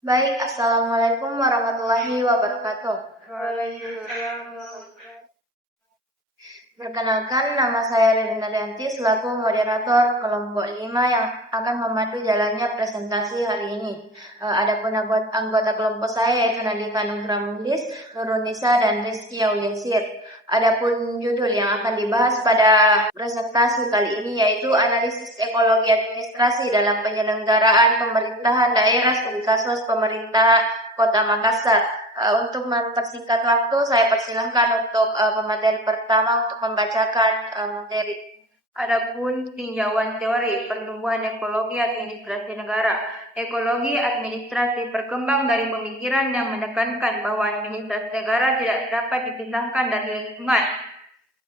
Baik, Assalamualaikum warahmatullahi wabarakatuh. Perkenalkan, nama saya Rina Rianti selaku moderator kelompok 5 yang akan memandu jalannya presentasi hari ini. Adapun anggota kelompok saya yaitu Nadika Nugra Mundis, Nurun Nisa, dan Rizky Aulinsir. Adapun judul yang akan dibahas pada presentasi kali ini yaitu analisis ekologi administrasi dalam penyelenggaraan pemerintahan daerah studi kasus pemerintah Kota Makassar. Untuk mempersingkat waktu, saya persilahkan untuk pemateri pertama untuk membacakan materi. Adapun tinjauan teori pertumbuhan ekologi administrasi negara. Ekologi administrasi berkembang dari pemikiran yang menekankan bahwa administrasi negara tidak dapat dipisahkan dari lingkungan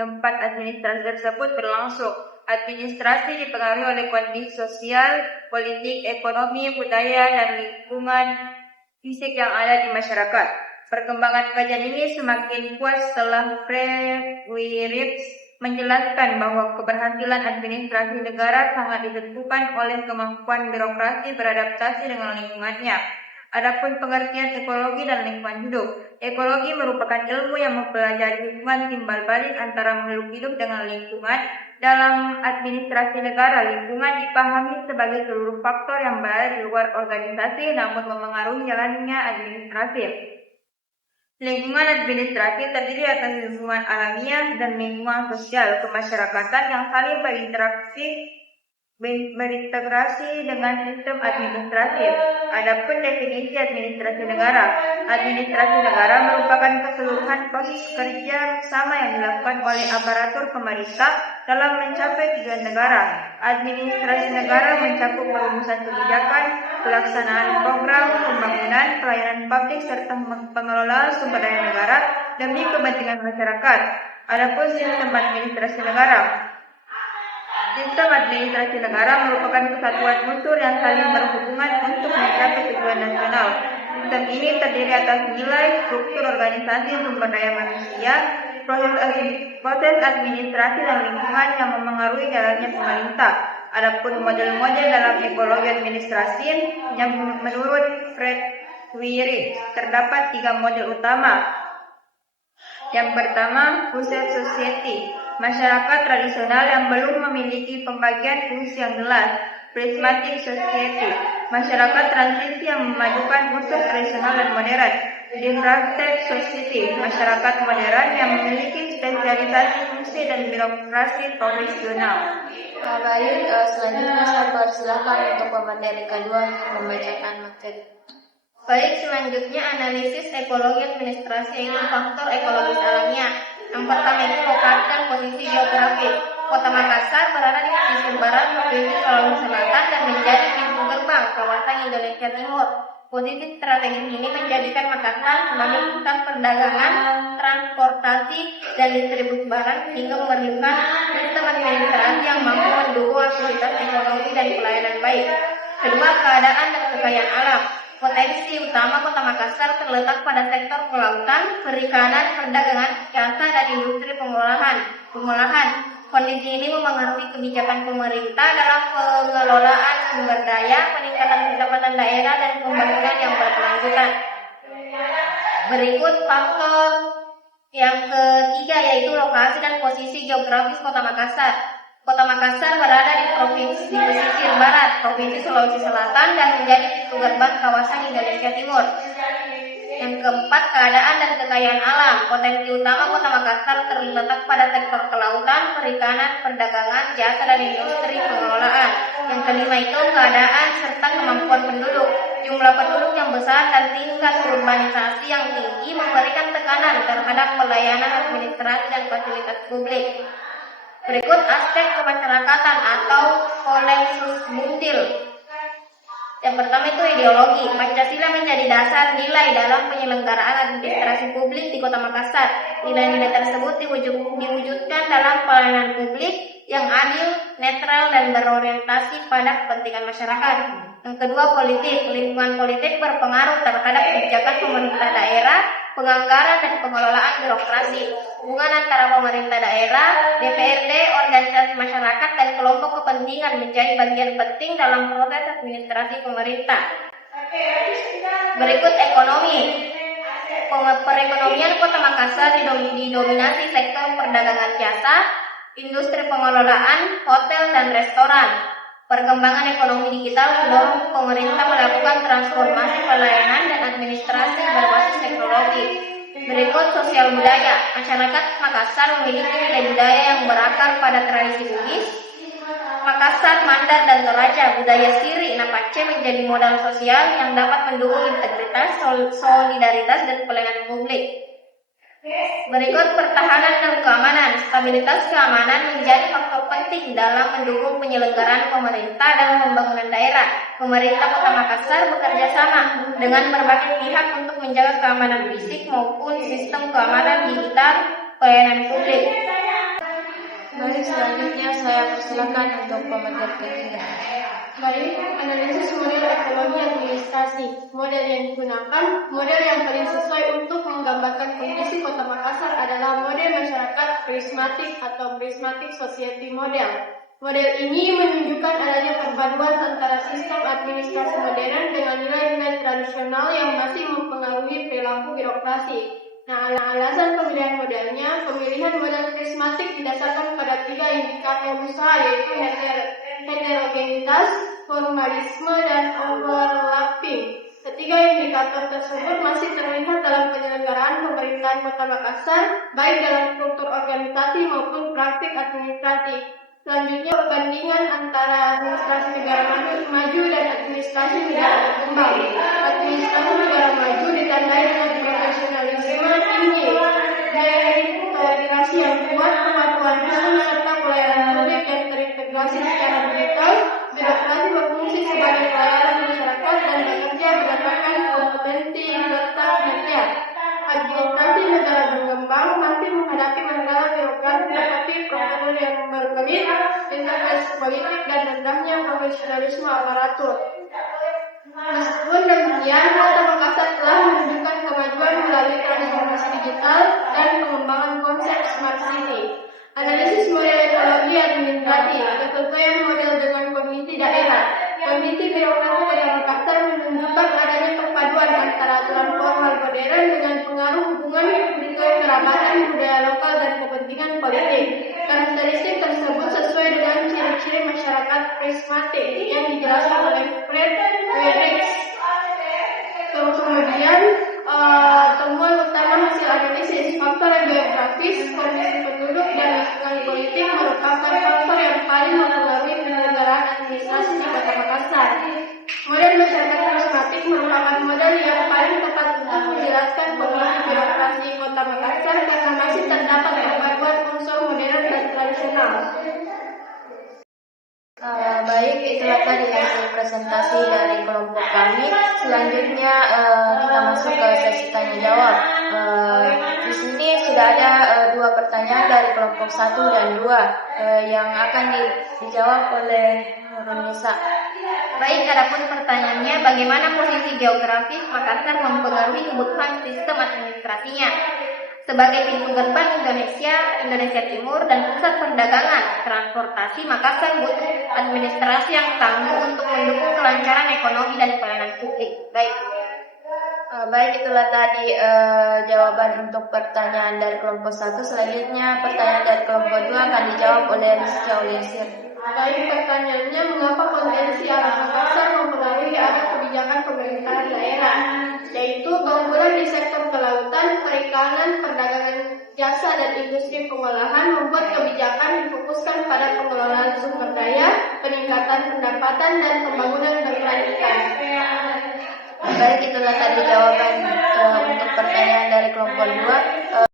tempat administrasi tersebut berlangsung. Administrasi dipengaruhi oleh kondisi sosial, politik, ekonomi, budaya, dan lingkungan fisik yang ada di masyarakat. Perkembangan kajian ini semakin kuat setelah Friedrich menjelaskan bahwa keberhasilan administrasi negara sangat ditentukan oleh kemampuan birokrasi beradaptasi dengan lingkungannya. Adapun pengertian ekologi dan lingkungan hidup. Ekologi merupakan ilmu yang mempelajari hubungan timbal balik antara makhluk hidup dengan lingkungan. Dalam administrasi negara, lingkungan dipahami sebagai seluruh faktor yang berada di luar organisasi namun memengaruhi jalannya administrasi. Lingkungan administrasi terdiri atas lingkungan alamiah dan lingkungan sosial kemasyarakatan yang saling berintegrasi dengan sistem administratif. Adapun definisi administrasi negara. Administrasi negara merupakan keseluruhan proses kerja bersama yang dilakukan oleh aparatur pemerintah dalam mencapai tujuan negara. Administrasi negara mencakup perumusan kebijakan, pelaksanaan program pembangunan, pelayanan publik serta pengelolaan sumber daya negara demi kepentingan masyarakat. Adapun sistem administrasi negara. Sistem administrasi negara merupakan kesatuan unsur yang saling berhubungan untuk mencapai tujuan nasional. Sistem ini terdiri atas nilai, struktur organisasi, sumber daya manusia, proses administrasi dan lingkungan yang memengaruhi jalannya pemerintah. Adapun model-model dalam ekologi administrasi yang menurut Friedrich terdapat 3 model utama. Yang pertama, pusat society, masyarakat tradisional yang belum memiliki pembagian fungsi yang jelas. Prismatic society, masyarakat transisi yang memadukan unsur tradisional dan modern. Diffracted society, masyarakat modern yang memiliki spesialisasi fungsi dan birokrasi profesional. Baik, selanjutnya saya persilahkan untuk pemateri kedua untuk membacakan materi. Baik, selanjutnya analisis ekologi administrasi yaitu faktor ekologis alamiah. Yang pertama itu lokasi dan posisi geografis. Kota Makassar berada di pesisir barat Provinsi Sulawesi Selatan dan menjadi pintu gerbang kawasan Indonesia Timur. Posisi strategis ini menjadikan Makassar sebagai pusat perdagangan, transportasi, dan distribusi barang sehingga memerlukan sistem administrasi yang mampu mendukung aktivitas ekonomi dan pelayanan baik. Kedua, keadaan dan kekayaan alam. Potensi utama Kota Makassar terletak pada sektor kelautan, perikanan, perdagangan, jasa, dan industri pengolahan. Kondisi ini memengaruhi kebijakan pemerintah dalam pengelolaan sumber daya, peningkatan pendapatan daerah, dan pembangunan yang berkelanjutan. Berikut faktor yang ketiga yaitu lokasi dan posisi geografis Kota Makassar. Kota Makassar berada di pesisir barat Provinsi Sulawesi Selatan dan menjadi pintu gerbang kawasan Indonesia Timur. Yang keempat, keadaan dan kekayaan alam. Potensi utama Kota Makassar terletak pada sektor kelautan, perikanan, perdagangan, jasa, dan industri pengelolaan. Yang kelima itu keadaan serta kemampuan penduduk. Jumlah penduduk yang besar dan tingkat urbanisasi yang tinggi memberikan tekanan terhadap pelayanan administrasi dan fasilitas publik. Berikut aspek kemasyarakatan atau konsensus buntil. Yang pertama itu ideologi. Pancasila menjadi dasar nilai dalam penyelenggaraan administrasi publik di Kota Makassar. Nilai-nilai tersebut diwujudkan dalam pelayanan publik yang adil, netral, dan berorientasi pada kepentingan masyarakat. Yang kedua, politik. Lingkungan politik berpengaruh terhadap kebijakan pemerintah daerah, penganggaran, dan pengelolaan birokrasi. Hubungan antara pemerintah daerah, DPRD, organisasi masyarakat, dan kelompok kepentingan menjadi bagian penting dalam proses administrasi pemerintah. Berikut ekonomi. Perekonomian Kota Makassar didominasi sektor perdagangan jasa, industri pengelolaan, hotel dan restoran. Perkembangan ekonomi digital mendorong pemerintah melakukan transformasi pelayanan dan administrasi berbasis teknologi. Berikut sosial budaya. Masyarakat Makassar memiliki nilai budaya yang berakar pada tradisi Bugis, Makassar, Mandar, dan Toraja. Budaya Siri Napace menjadi modal sosial yang dapat mendukung integritas, solidaritas, dan pelayanan publik. Berikut pertahanan dan keamanan. Stabilitas keamanan menjadi faktor penting dalam mendukung penyelenggaraan pemerintah dalam pembangunan daerah. Pemerintah Kota Makassar bekerja sama dengan berbagai pihak untuk menjaga keamanan fisik maupun sistem keamanan digital pelayanan publik. Baik, selanjutnya saya persilakan untuk pemateri ketiga. Baik, analisis model ekologi administrasi. Model yang digunakan, model yang paling sesuai untuk menggambarkan kondisi Kota Makassar adalah model masyarakat prismatik atau prismatic society model. Model ini menunjukkan adanya perpaduan antara sistem administrasi modern dengan nilai-nilai tradisional yang masih mempengaruhi perilaku birokrasi. Nah, alasan pemilihan modelnya, pemilihan model prismatik didasarkan pada 3 indikator besar, yaitu heterogenitas, formalisme, dan overlapping. Ketiga indikator tersebut masih terlihat dalam penyelenggaraan pemerintahan Kota Makassar, baik dalam struktur organisasi maupun praktik administratif. Selanjutnya, perbandingan antara administrasi negara maju dan administrasi negara berkembang. Administrasi negara maju ditandai dengan profesionalisme tinggi, daya integrasi yang kuat, kepatuhan hukum, serta pelayanan publik yang terintegrasi secara digital. Birokrasi berfungsi sebagai pelayanan masyarakat dan bekerja berdasarkan kompetensi serta kinerja. Administrasi negara berkembang masih menghadapi masalah birokrasi seperti prosedur yang berbelit, intervensi politik, dan rendahnya profesionalisme aparatur. Meskipun demikian, Kota Makassar telah menunjukkan kemajuan melalui transformasi digital dan pengembangan konsep smart city. Analisis model ekologi administrasi, kesesuaian model dengan kondisi daerah. Kondisi birokrasi Kota Makassar menunjukkan adanya perpaduan antara aturan formal modern dengan pengaruh hubungan kekerabatan budaya lokal dan kepentingan politik. Karakteristik tersebut sesuai dengan ciri-ciri masyarakat prismatik yang dijelaskan oleh Fred Wedrich. Kemudian, temuan utama hasil analisis faktor geografis, kondisi penduduk, dan lingkungan politik merupakan faktor yang paling mempengaruhi penyelenggaraan administrasi di Kota Makassar. Model masyarakat prismatik merupakan model yang paling tepat untuk menjelaskan kondisi birokrasi Kota Makassar karena masih terdapat perpaduan unsur modern dan tradisional. Baik, itulah tadi hasil presentasi dari kelompok kami. Selanjutnya kita masuk ke sesi tanya jawab. Di sini sudah ada 2 pertanyaan dari kelompok 1 dan 2 yang akan dijawab oleh Nisa. Baik, adapun pertanyaannya, bagaimana posisi geografis Makassar mempengaruhi kebutuhan sistem administrasinya? Sebagai pintu gerbang Indonesia Timur dan pusat perdagangan, transportasi, Makassar butuh administrasi yang tangguh untuk mendukung kelancaran ekonomi dan pelayanan publik. Baik, itulah tadi jawaban untuk pertanyaan dari kelompok 1. Selanjutnya pertanyaan dari kelompok 2 akan dijawab oleh Rizky Auliasir. Baik, pertanyaannya, mengapa potensi alam Makassar mempengaruhi arah kebijakan pemerintahan daerah, yaitu keunggulan di sektor kelautan, perikanan, perdagangan jasa, dan industri pengolahan membuat kebijakan difokuskan pada pengelolaan sumber daya, peningkatan pendapatan, dan pembangunan berkelanjutan. Baik, itulah tadi jawaban untuk pertanyaan dari kelompok 2.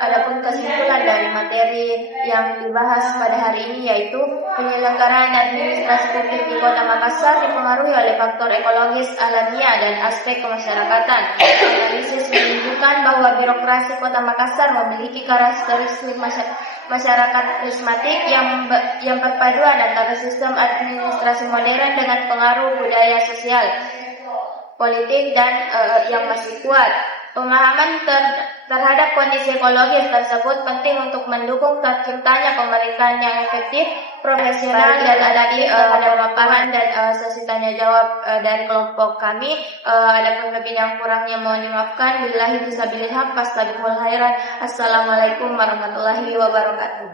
Adapun kesimpulan dari materi yang dibahas pada hari ini yaitu penyelenggaraan administrasi publik di Kota Makassar dipengaruhi oleh faktor ekologis, alamiah, dan aspek kemasyarakatan. Analisis menunjukkan bahwa birokrasi Kota Makassar memiliki karakteristik masyarakat prismatik yang perpaduan antara sistem administrasi modern dengan pengaruh budaya sosial, politik, dan yang masih kuat. Pemahaman terhadap kondisi ekologis tersebut penting untuk mendukung terciptanya pemerintahan yang efektif, profesional, dan ada pemaparan dan sesi tanya jawab dari kelompok kami. Adapun lebih yang kurangnya mohon dimaafkan. Billahi fisabilillah, fastabihul khairat. Assalamualaikum warahmatullahi wabarakatuh.